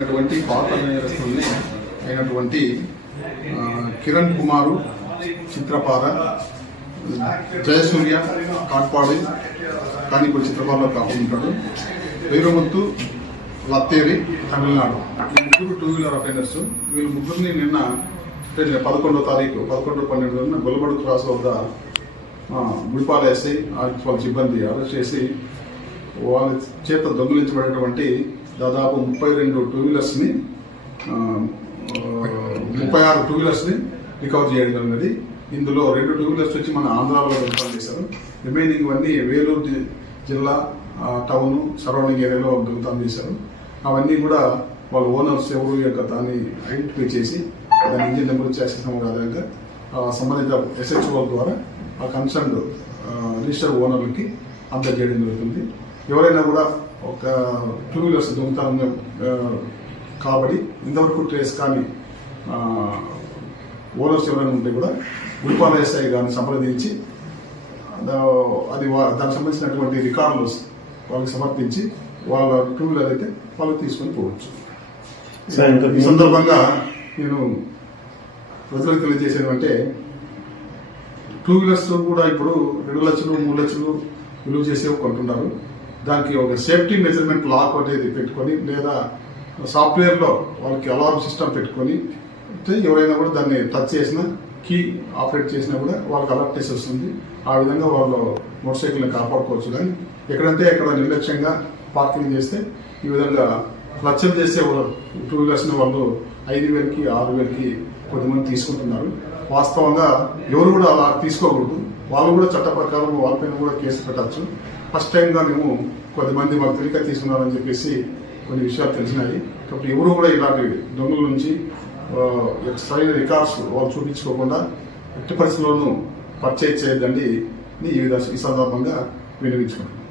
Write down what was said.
అయినటువంటి పాత నేరస్తుల్ని అయినటువంటి కిరణ్ కుమారు చిత్రపార జయసూర్య కాట్పాడి కానీ ఇప్పుడు చిత్రపాలలో కాకుంటాడు వేరుమత్తు లత్తేరి తమిళనాడు. ముగ్గురు టూ వీలర్ అఫెండర్స్ వీళ్ళు ముగ్గురిని నిన్న అంటే పదకొండో తారీఖు పదకొండు పన్నెండున గొల్లబడు క్రాస్ వద్ద ఆ, వాళ్ళ సిబ్బంది అరెస్ట్ చేసి వాళ్ళ చేత దొంగిలించబడేటువంటి దాదాపు ముప్పై రెండు టూ వీలర్స్ని ముప్పై ఆరు టూ వీలర్స్ని రికవర్ చేయడం జరిగినది. ఇందులో రెండు టూ వీలర్స్ వచ్చి మన ఆంధ్రాలో దొంగతనం చేశారు. రిమైనింగ్ అన్నీ వేలూరు జిల్లా టౌన్ సరౌండింగ్ ఏరియాలో దొంగతనం చేశారు. అవన్నీ కూడా వాళ్ళ ఓనర్స్ ఎవరు యొక్క దాన్ని ఐడెంటిఫై చేసి దాని ఇంజిన్ నెంబర్ చేసిన ఆధారంగా సంబంధిత ఎస్హెచ్ఓ ద్వారా ఆ కన్సర్న్ రిజిస్టర్ ఓనర్లకి అందజేయడం జరుగుతుంది. ఎవరైనా కూడా ఒక టూ వీలర్స్ దొంగతనం కాబట్టి ఇంతవరకు ట్రేస్ కానీ ఓనర్స్ ఎవరైనా ఉంటే కూడా ఉల్పాల ఎస్ఐ గారిని సంప్రదించి అది దానికి సంబంధించినటువంటి రికార్డులు వాళ్ళకి సమర్పించి వాళ్ళ టూ వీలర్ అయితే వాళ్ళు తీసుకొని పోవచ్చు. ఈ సందర్భంగా నేను ప్రజలకు తెలియజేసేది అంటే టూ వీలర్స్ కూడా ఇప్పుడు రెండు లక్షలు మూడు లక్షలు విలువ చేసేవి కొంటున్నారు దానికి ఒక సేఫ్టీ మెజర్మెంట్ లాక్ అనేది పెట్టుకొని లేదా సాఫ్ట్వేర్లో వాళ్ళకి అలారం సిస్టమ్ పెట్టుకొని ఎవరైనా కూడా దాన్ని టచ్ చేసినా కీ ఆపరేట్ చేసినా కూడా వాళ్ళకి అలర్ట్ చేసి వస్తుంది. ఆ విధంగా వాళ్ళు మోటార్ సైకిల్ని కాపాడుకోవచ్చు. కానీ ఎక్కడంటే ఎక్కడ నిర్లక్ష్యంగా పార్కింగ్ చేస్తే ఈ విధంగా లక్ష్యం చేసే టూ వీలర్స్ని వాళ్ళు ఐదు వేలకి ఆరు వేలకి కొంతమంది తీసుకుంటున్నారు. వాస్తవంగా ఎవరు కూడా అలా తీసుకోకూడదు. వాళ్ళు కూడా చట్ట ప్రకారం వాళ్ళపైన కూడా కేసు పెట్టచ్చు. ఫస్ట్ టైంగా మేము కొద్దిమంది మాకు తెలియక తీసుకున్నారని చెప్పేసి కొన్ని విషయాలు తెలిసినాయి. కాబట్టి ఎవరు కూడా ఇలాంటి దొంగల నుంచి సరైన రికార్డ్స్ వాళ్ళు చూపించుకోకుండా ఎట్టి పరిస్థితుల్లోనూ పర్చేజ్ చేయొద్దండి. ఈ విధంగా ఈ సందర్భంగా వినిపించుకుంటున్నాం